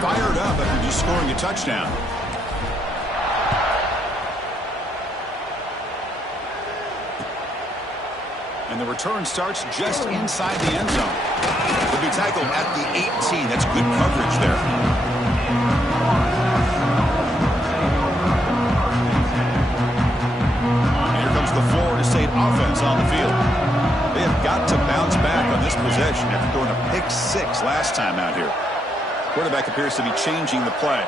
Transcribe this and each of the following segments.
fired up after just scoring a touchdown. And the return starts just inside the end zone. He'll be tackled at the 18. That's good coverage there. And here comes the Florida State offense on the field. They have got to bounce back on this possession after throwing a pick-6 last time out here. Quarterback appears to be changing the play.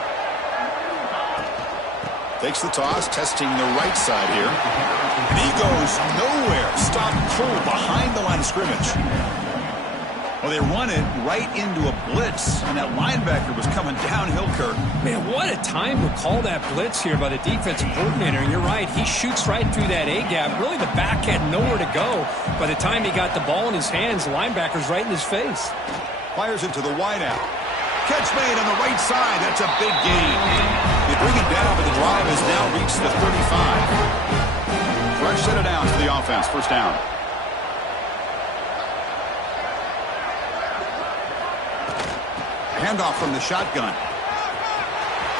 Takes the toss, testing the right side here. And he goes nowhere. Stopped cold behind the line of scrimmage. Well, they run it right into a blitz, and that linebacker was coming downhill, Kirk. Man, what a time to call that blitz here by the defensive coordinator. And you're right, he shoots right through that A-gap. Really, the back had nowhere to go. By the time he got the ball in his hands, the linebacker's right in his face. Fires it to the wideout. Catch made on the right side. That's a big gain. They bring it down, but the drive has now reached the 35. Fresh set of downs for the offense. First down. Handoff from the shotgun.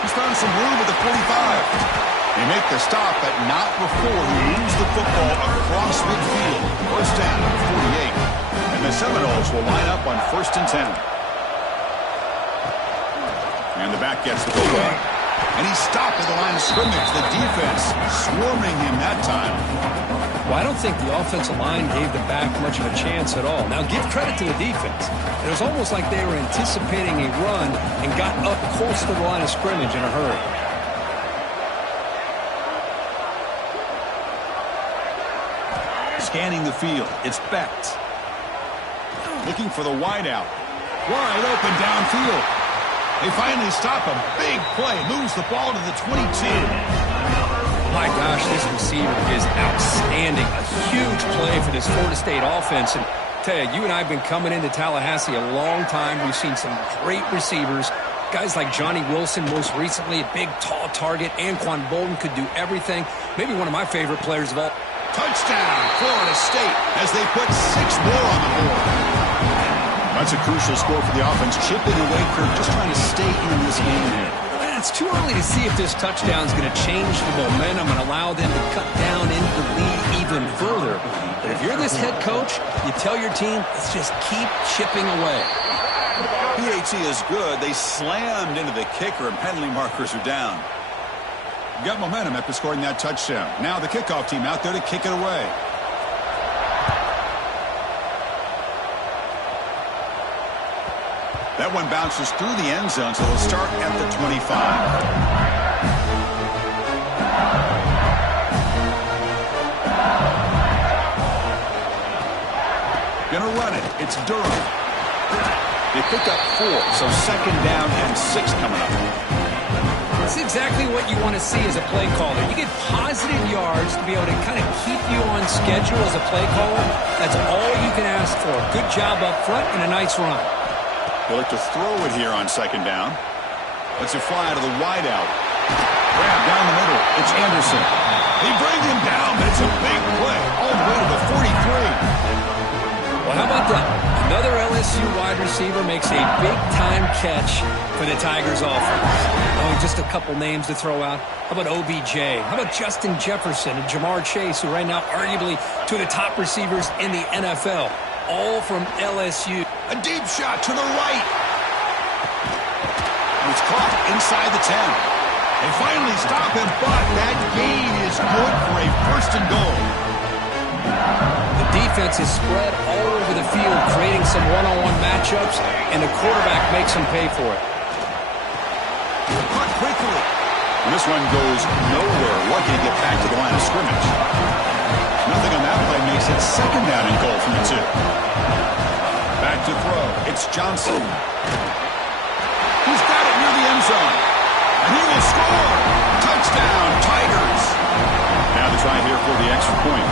He's found some room at the 45. They make the stop, but not before he moves the football across midfield. First down at 48. And the Seminoles will line up on 1st and 10. And the back gets the football. And he's stopped at the line of scrimmage. The defense swarming him that time. Well, I don't think the offensive line gave the back much of a chance at all. Now, give credit to the defense. It was almost like they were anticipating a run and got up close to the line of scrimmage in a hurry. Scanning the field. It's Becht. Looking for the wideout. Wide open downfield. They finally stop a big play. Moves the ball to the 22. My gosh, this receiver is outstanding. A huge play for this Florida State offense. And I tell you, you and I have been coming into Tallahassee a long time. We've seen some great receivers. Guys like Johnny Wilson, most recently, a big, tall target. Anquan Bolden could do everything. Maybe one of my favorite players of all. Touchdown, Florida State, as they put 6 more on the board. That's a crucial score for the offense. Chipping away, Kirk, just trying to stay in this game here. It's too early to see if this touchdown is going to change the momentum and allow them to cut down into the lead even further. But if you're this head coach, you tell your team, let's just keep chipping away. PAT is good. They slammed into the kicker, and penalty markers are down. Got momentum after scoring that touchdown. Now the kickoff team out there to kick it away. That one bounces through the end zone, so they'll start at the 25. Gonna run it. It's Durham. They pick up 4, so 2nd down and 6 coming up. That's exactly what you want to see as a play caller. You get positive yards to be able to kind of keep you on schedule as a play caller. That's all you can ask for. Good job up front and a nice run. They look to throw it here on 2nd down. Lets it fly to the wideout. Grab down the middle. It's Anderson. They bring him down, but it's a big play all the way to the 43. Well, how about that? Another LSU wide receiver makes a big-time catch for the Tigers offense. Oh, just a couple names to throw out. How about OBJ? How about Justin Jefferson and Jamar Chase, who right now arguably two of the top receivers in the NFL, all from LSU. A deep shot to the right. And it's caught inside the 10. They finally stop him, but that gain is good for a 1st and goal. The defense is spread all over the field, creating some one-on-one matchups, and the quarterback makes them pay for it. Caught quickly. And this one goes nowhere. Lucky to get back to the line of scrimmage. Nothing on that play makes it 2nd down and goal from the 2. Back to throw. It's Johnson. He's got it near the end zone. And he will score. Touchdown, Tigers. Now the try here for the extra point.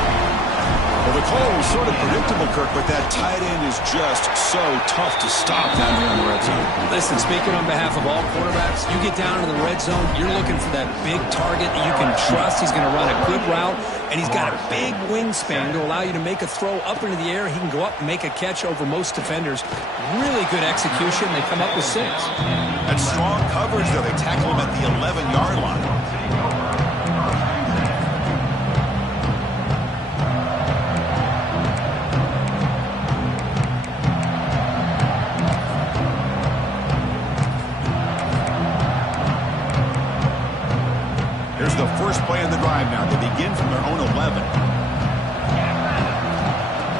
Well, the call was sort of predictable, Kirk, but that tight end is just so tough to stop down here in the red zone. Listen, speaking on behalf of all quarterbacks, you get down to the red zone, you're looking for that big target that you can trust. He's going to run a good route, and he's got a big wingspan to allow you to make a throw up into the air. He can go up and make a catch over most defenders. Really good execution. They come up with 6. That's strong coverage, though. They tackle him at the 11-yard line. Here's the first play of the drive now. They begin from their own 11.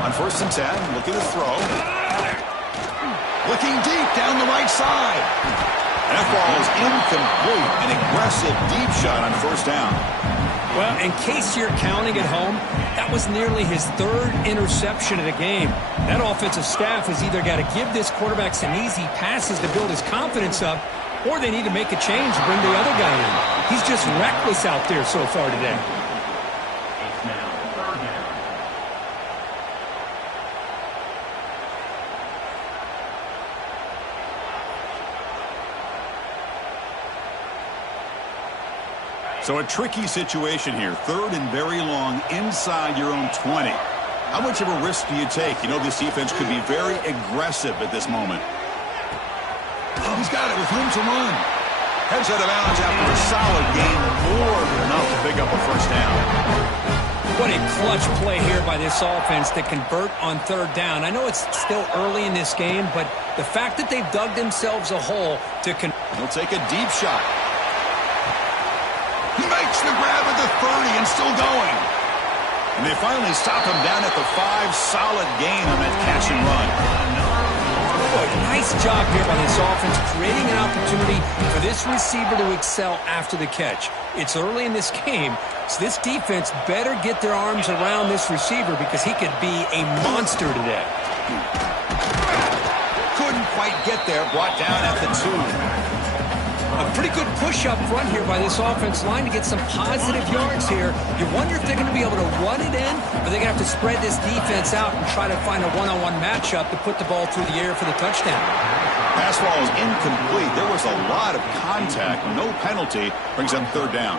On 1st and 10, looking to throw. Looking deep down the right side. And that ball is incomplete. An aggressive deep shot on 1st down. Well, in case you're counting at home, that was nearly his 3rd interception of the game. That offensive staff has either got to give this quarterback some easy passes to build his confidence up, or they need to make a change and bring the other guy in. He's just reckless out there so far today. So a tricky situation here. 3rd and very long inside your own 20. How much of a risk do you take? You know this defense could be very aggressive at this moment. He's got it with room to run. Heads out of bounds after a solid gain, more than enough to pick up a 1st down. What a clutch play here by this offense to convert on 3rd down. I know it's still early in this game, but the fact that they've dug themselves a hole to He'll take a deep shot. He makes the grab at the 30 and still going. And they finally stop him down at the 5. Solid gain on that catch and run. Nice job here by this offense, creating an opportunity for this receiver to excel after the catch. It's early in this game, so this defense better get their arms around this receiver because he could be a monster today. Couldn't quite get there, brought down at the 2. A pretty good push up front here by this offense line to get some positive yards here. You wonder if they're going to be able to run it in, or they're going to have to spread this defense out and try to find a one-on-one matchup to put the ball through the air for the touchdown. Pass ball is incomplete. There was a lot of contact. No penalty. Brings up 3rd down.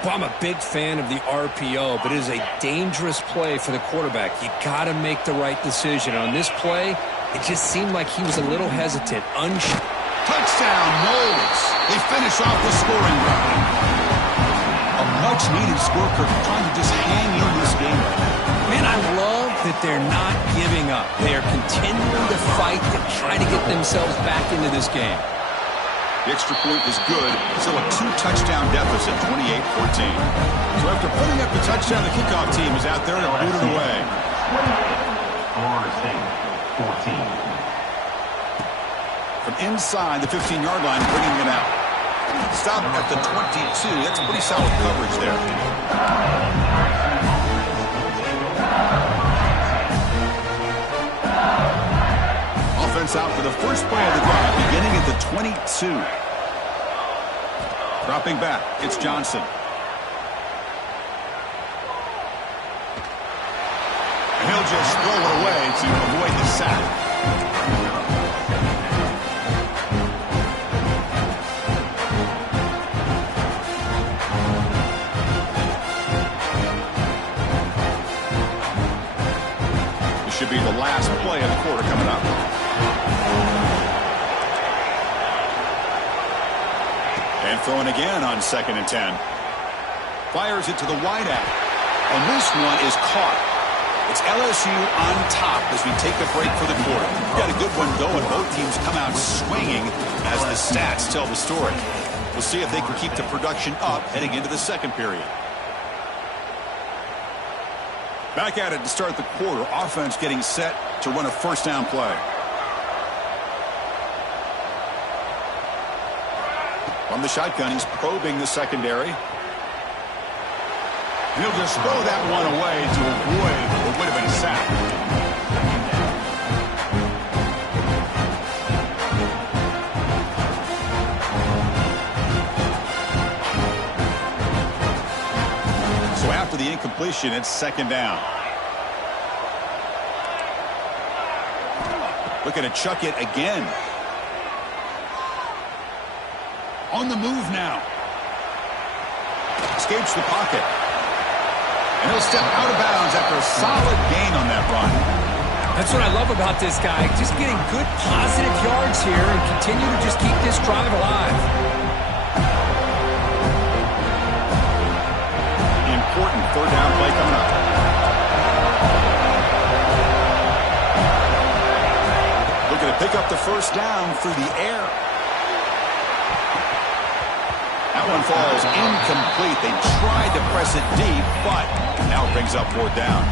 Well, I'm a big fan of the RPO, but it is a dangerous play for the quarterback. You got to make the right decision. On this play, it just seemed like he was a little hesitant, Touchdown, Knowles. They finish off the scoring drive. A much-needed score, Kirk, trying to just hang in this game right now. Man, I love that they're not giving up. They are continuing to fight to try to get themselves back into this game. The extra point is good. Still a 2-touchdown deficit, 28-14. So after putting up the touchdown, the kickoff team is out there to boot it away. Florida State, 14. From inside the 15-yard line, bringing it out. Stop at the 22. That's pretty solid coverage there. Offense out for the first play of the drive, beginning at the 22. Dropping back, it's Johnson. And he'll just throw it away to avoid the sack. Should be the last play of the quarter coming up. And throwing again on 2nd and 10. Fires it to the wide out. And this one is caught. It's LSU on top as we take a break for the quarter. We've got a good one going. Both teams come out swinging as the stats tell the story. We'll see if they can keep the production up heading into the 2nd period. Back at it to start the quarter. Offense getting set to run a 1st down play. From the shotgun, he's probing the secondary. He'll just throw that one away to avoid what would have been a sack. So after the incompletion, it's 2nd down. Looking to chuck it again. On the move now. Escapes the pocket. And he'll step out of bounds after a solid gain on that run. That's what I love about this guy. Just getting good positive yards here and continue to just keep this drive alive. Important third down play coming up. Looking to pick up the first down through the air. That one falls incomplete. They tried to press it deep, but now it brings up fourth down.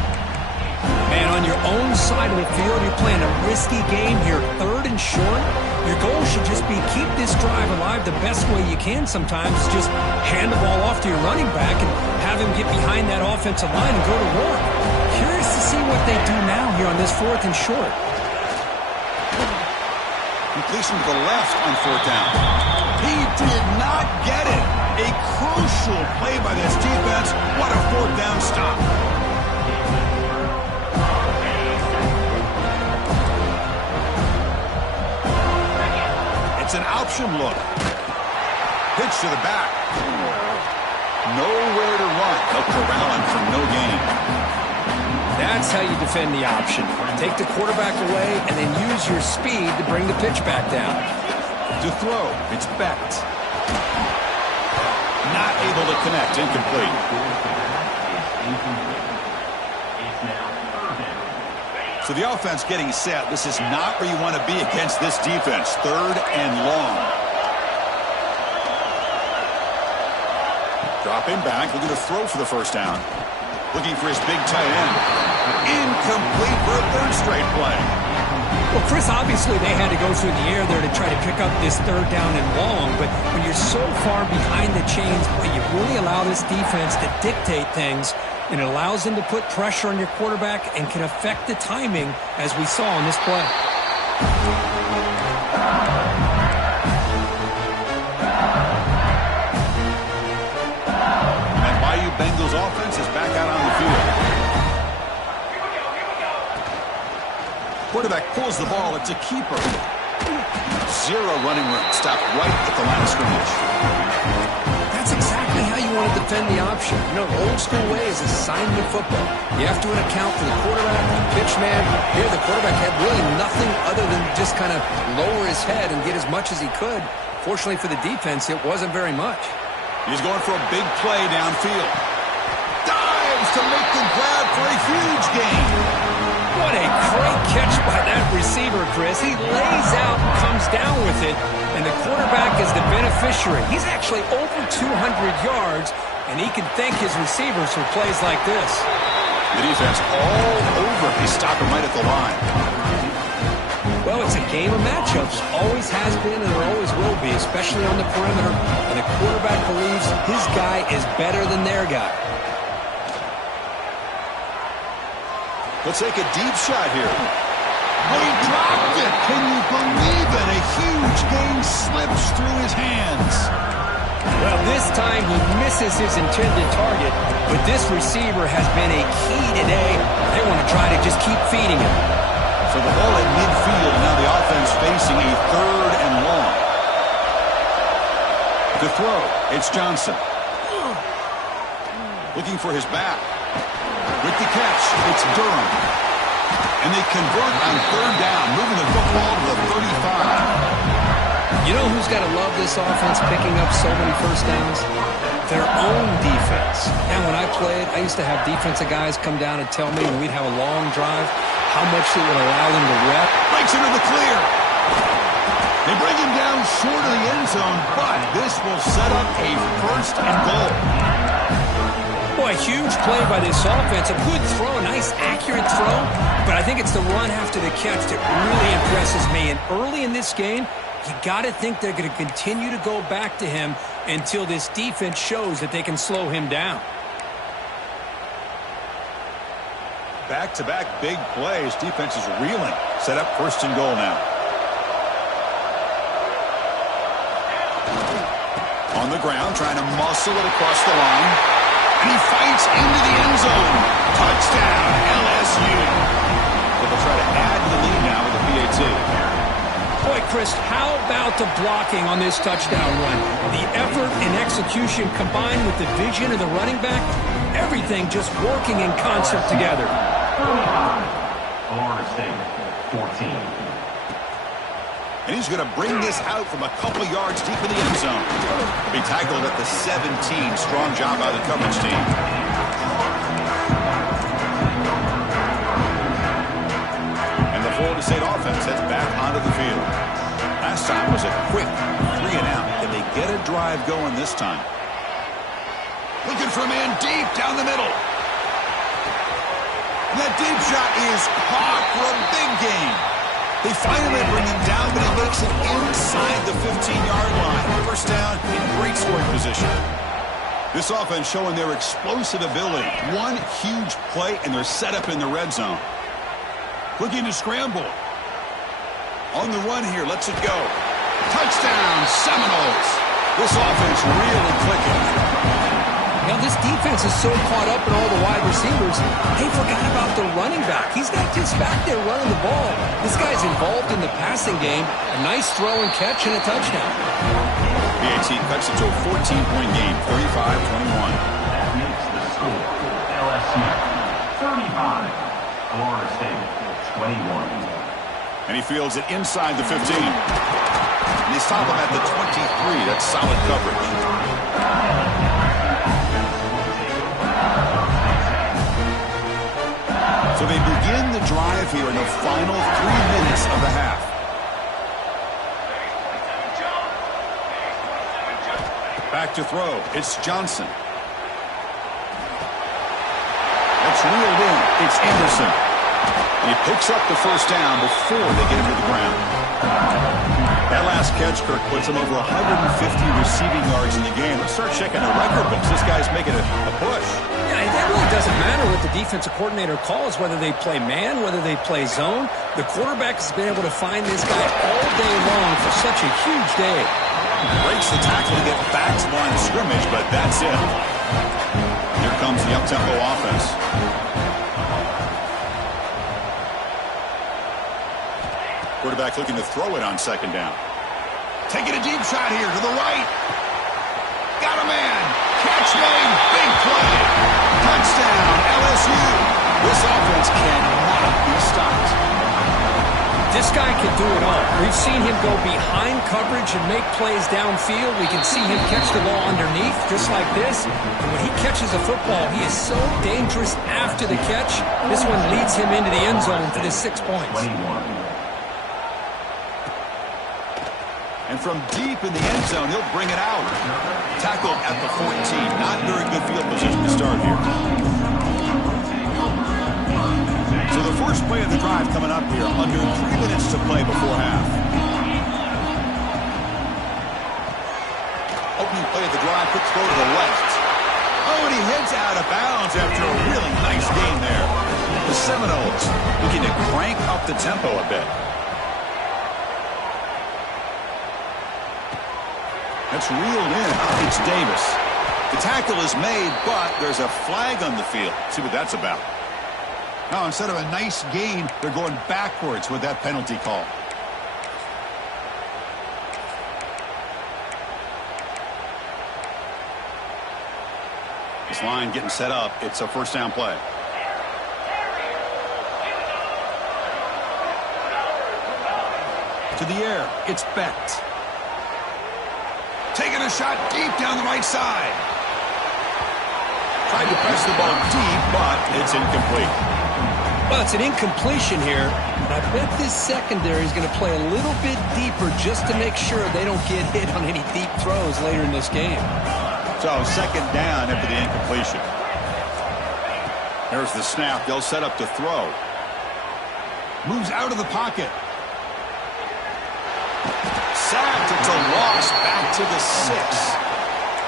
Man, on your own side of the field, you're playing a risky game here. Third and short. Your goal should just be keep this drive alive the best way you can sometimes. Just hand the ball off to your running back and have him get behind that offensive line and go to work. Curious to see what they do now here on this fourth and short. Completion to the left on fourth down. He did not get it. A crucial play by this defense. What a fourth down stop. It's an option look. Pitch to the back. Nowhere to run. They'll corral him for no gain. That's how you defend the option. Take the quarterback away and then use your speed to bring the pitch back down. To throw, it's Becht. Not able to connect, incomplete. So the offense getting set. This is not where you want to be against this defense. Third and long. Dropping back, looking to throw for the first down. Looking for his big tight end. Incomplete for a third straight play. Well, Chris, obviously they had to go through the air there to try to pick up this third down and long, but when you're so far behind the chains, you really allow this defense to dictate things, and it allows them to put pressure on your quarterback and can affect the timing, as we saw on this play. And Bayou Bengals offense is back out on the field. Quarterback pulls the ball. It's a keeper. Zero running room. Stopped right at the line of scrimmage. That's exactly how you want to defend the option. You know, the old school way is assignment football. You have to account for the quarterback, the pitch man. Here, the quarterback had really nothing other than just kind of lower his head and get as much as he could. Fortunately for the defense, it wasn't very much. He's going for a big play downfield. Dives to make the grab for a huge gain. What a great catch by that receiver, Chris. He lays out and comes down with it, and the quarterback is the beneficiary. He's actually over 200 yards, and he can thank his receivers for plays like this. The defense all over. They stop him right at the line. Well, it's a game of matchups. Always has been and there always will be, especially on the perimeter. And the quarterback believes his guy is better than their guy. Let's take a deep shot here. Oh, he dropped it. Can you believe it? A huge gain slips through his hands. Well, this time he misses his intended target, but this receiver has been a key today. They want to try to just keep feeding him. So the ball at midfield, now the offense facing a third and long. To throw, it's Johnson. Looking for his back. With the catch, it's Durham. And they convert on third down, moving the football to the 35. You know who's got to love this offense picking up so many first downs? Their own defense. And when I played, I used to have defensive guys come down and tell me when we'd have a long drive how much it would allow them to rep. Breaks into the clear. They bring him down short of the end zone, but this will set up a first and goal. Boy, a huge play by this offense. A good throw, a nice accurate throw. But I think it's the run after the catch that really impresses me. And early in this game, you got to think they're going to continue to go back to him until this defense shows that they can slow him down. Back-to-back big plays. Defense is reeling. Set up first and goal now. On the ground, trying to muscle it across the line. And he fights into the end zone. Touchdown, LSU. The They'll try to add to the lead now with a PAT. Boy, Chris, how about the blocking on this touchdown run? The effort and execution combined with the vision of the running back, everything just working in concert together. Florida State, 14. And he's going to bring this out from a couple yards deep in the end zone. He'll be tackled at the 17. Strong job by the coverage team. And the Florida State offense heads back onto the field. Last time was a quick 3 and out. Can they get a drive going this time? Looking for a man deep down the middle. And that deep shot is caught for a big gain. They finally bring him down, but he makes it inside the 15-yard line. First down in great scoring position. This offense showing their explosive ability. One huge play, and they're set up in the red zone. Looking to scramble. On the run here, lets it go. Touchdown, Seminoles. This offense really clicking. Now, this defense is so caught up in all the wide receivers, they forgot about the running back. He's not just back there running the ball. This guy's involved in the passing game. A nice throw and catch and a touchdown. PAT cuts it to a 14-point game, 35-21. That makes the score LSU 35, Florida State 21. And he fields it inside the 15. And he's stopped him at the 23. That's solid coverage. So they begin the drive here in the final 3 minutes of the half. Back to throw. It's Johnson. That's reeled in. It's Anderson. And he picks up the first down before they get him to the ground. That last catch, Kirk, puts him over 150 receiving yards in the game. Let's start checking the record books. This guy's making a push. Yeah, it really doesn't matter what the defensive coordinator calls, whether they play man, whether they play zone. The quarterback has been able to find this guy all day long for such a huge day. Breaks the tackle to get back to the line of scrimmage, but that's it. Here comes the up-tempo offense. Quarterback looking to throw it on second down. Taking a deep shot here to the right. Got a man. Catch made. Big play. Touchdown, LSU. This offense cannot be stopped. This guy can do it all. We've seen him go behind coverage and make plays downfield. We can see him catch the ball underneath, just like this. And when he catches a football, he is so dangerous after the catch. This one leads him into the end zone for the 6 points. 21. And from deep in the end zone, he'll bring it out. Tackled at the 14. Not very good field position to start here. So the first play of the drive coming up here. Under 3 minutes to play before half. Opening play of the drive, quick throw to the left. Oh, and he heads out of bounds after a really nice gain there. The Seminoles looking to crank up the tempo a bit. That's reeled in. It's Davis. The tackle is made, but there's a flag on the field. See what that's about. Now, instead of a nice gain, they're going backwards with that penalty call. This line getting set up. It's a first down play. To the air. It's Becht. Taking a shot deep down the right side. Tried to press the ball deep, but it's incomplete. Well, it's an incompletion here. But I bet this secondary is going to play a little bit deeper just to make sure they don't get hit on any deep throws later in this game. So second down after the incompletion. There's the snap. They'll set up to throw. Moves out of the pocket. Sacked. It's a loss back to the 6.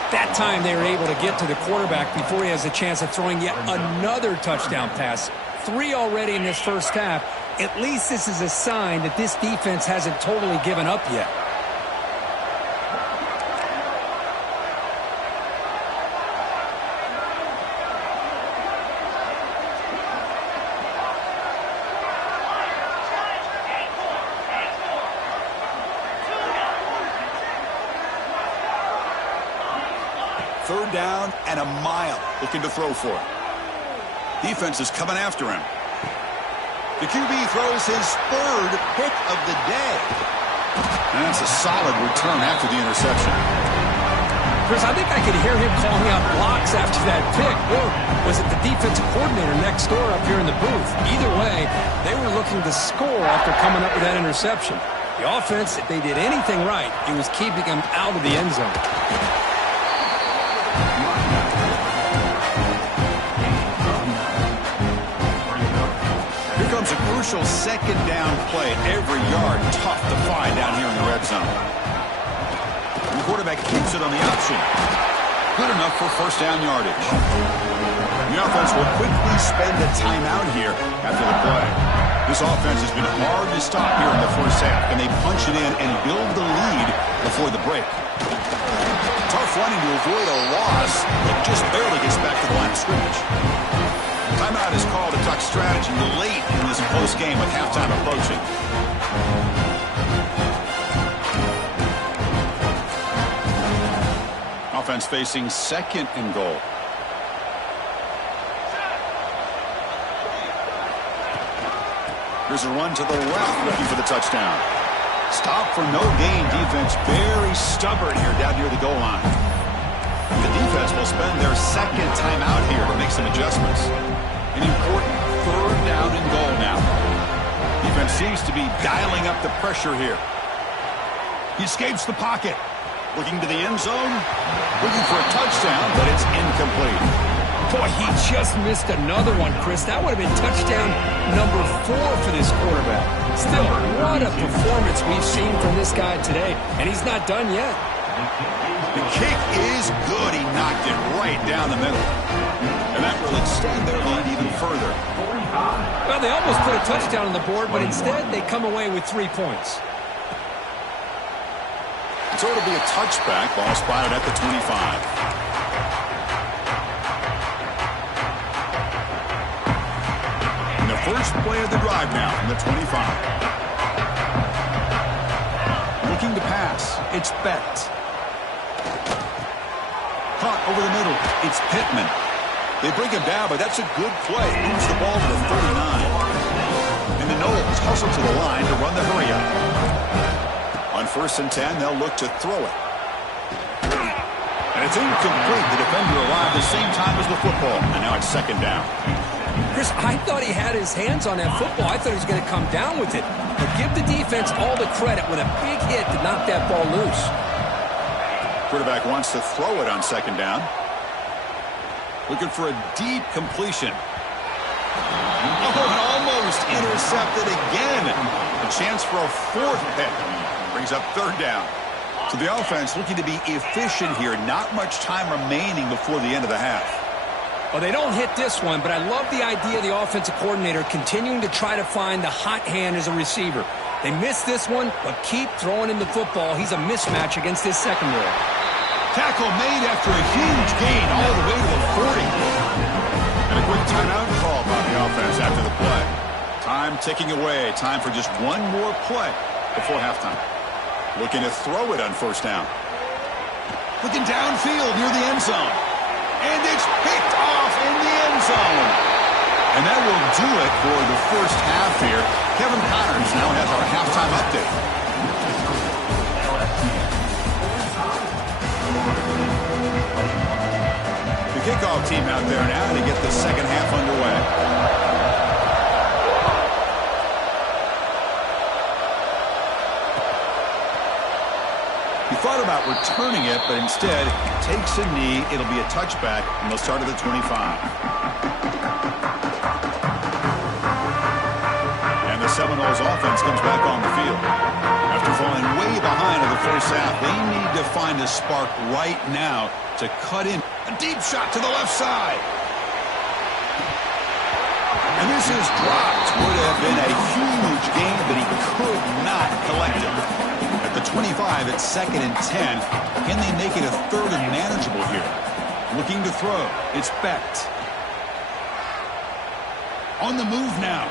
That time they were able to get to the quarterback before he has a chance of throwing yet another touchdown pass. 3 already in this first half. At least this is a sign that this defense hasn't totally given up yet. 3rd down and a mile. Looking to throw for it. Defense is coming after him. The QB throws his 3rd pick of the day. And that's a solid return after the interception. Chris, I think I could hear him calling out blocks after that pick. Or was it the defensive coordinator next door up here in the booth? Either way, they were looking to score after coming up with that interception. The offense, if they did anything right, it was keeping them out of the end zone. Here comes a crucial 2nd down play. Every yard tough to find down here in the red zone. The quarterback keeps it on the option. Good enough for 1st down yardage. The offense will quickly spend a timeout here after the play. This offense has been hard to stop here in the 1st half. Can they punch it in and build the lead before the break? Tough running to avoid a loss. It just barely gets back to the line of scrimmage. Timeout is called to talk strategy late in this close game with halftime approaching. Offense facing 2nd and goal. Here's a run to the left, looking for the touchdown. Stop for no gain. Defense very stubborn here down near the goal line. The defense will spend their 2nd timeout here to make some adjustments. An important 3rd down and goal now. Defense seems to be dialing up the pressure here. He escapes the pocket. Looking to the end zone. Looking for a touchdown, but it's incomplete. Boy, he just missed another one, Chris. That would have been touchdown number 4 for this quarterback. Still, what a performance we've seen from this guy today, and he's not done yet. The kick is good. He knocked it right down the middle. And that will extend their lead even further. Well, they almost put a touchdown on the board, but instead they come away with 3 points. So it'll be a touchback. Ball spotted at the 25. First play of the drive now from the 25. Looking to pass. It's Becht. Caught over the middle. It's Pittman. They bring him down, but that's a good play. Moves the ball to the 39. And the Knowles hustle to the line to run the hurry up. On 1st and 10, they'll look to throw it. And it's incomplete. The defender arrived the same time as the football. And now it's 2nd down. Chris, I thought he had his hands on that football. I thought he was going to come down with it. But give the defense all the credit with a big hit to knock that ball loose. Quarterback wants to throw it on 2nd down. Looking for a deep completion. Oh, and almost intercepted again. A chance for a 4th pick. Brings up 3rd down. So the offense looking to be efficient here. Not much time remaining before the end of the half. Well, they don't hit this one, but I love the idea of the offensive coordinator continuing to try to find the hot hand as a receiver. They missed this one, but keep throwing him the football. He's a mismatch against his secondary. Tackle made after a huge gain all the way to the 40. And a quick timeout call by the offense after the play. Time ticking away. Time for just one more play before halftime. Looking to throw it on 1st down. Looking downfield near the end zone. And it's picked off in the end zone. And that will do it for the 1st half here. Kevin Connors now has our halftime update. The kickoff team out there now to get the 2nd half underway. He thought about returning it, but instead takes a knee. It'll be a touchback, and they'll start at the 25. And the Seminoles offense comes back on the field. After falling way behind in the 1st half, they need to find a spark right now to cut in. A deep shot to the left side. And this is dropped. Would have been a huge gain, but he could not collect it. At the 25, it's 2nd and 10. Can they make it a 3rd and manageable here? Looking to throw. It's Becht. On the move now.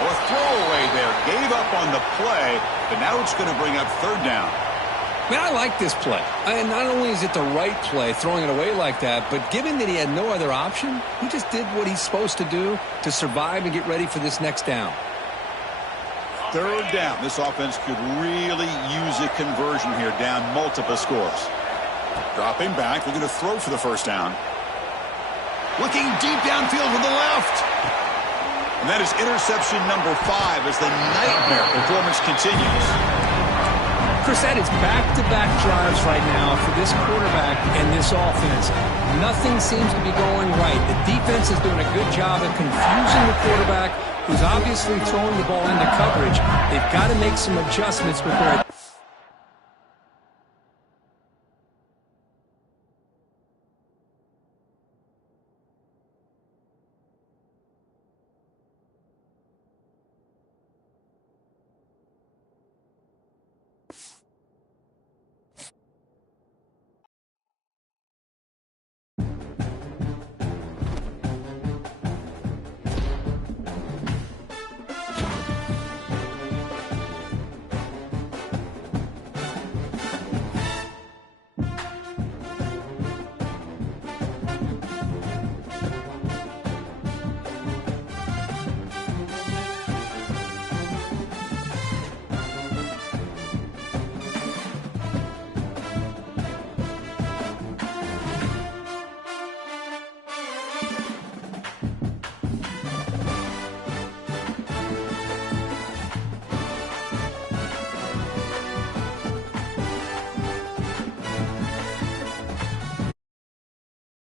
Oh, a throwaway there. Gave up on the play, but now it's going to bring up 3rd down. Man, I like this play. And not only is it the right play, throwing it away like that, but given that he had no other option, he just did what he's supposed to do to survive and get ready for this next down. Third down. This offense could really use a conversion here, down multiple scores. Dropping back, looking to throw for the first down. Looking deep downfield with the left. And that is interception number 5 as the nightmare performance continues. Chris, that is back-to-back drives right now for this quarterback and this offense. Nothing seems to be going right. The defense is doing a good job of confusing the quarterback, who's obviously throwing the ball into coverage. They've got to make some adjustments with their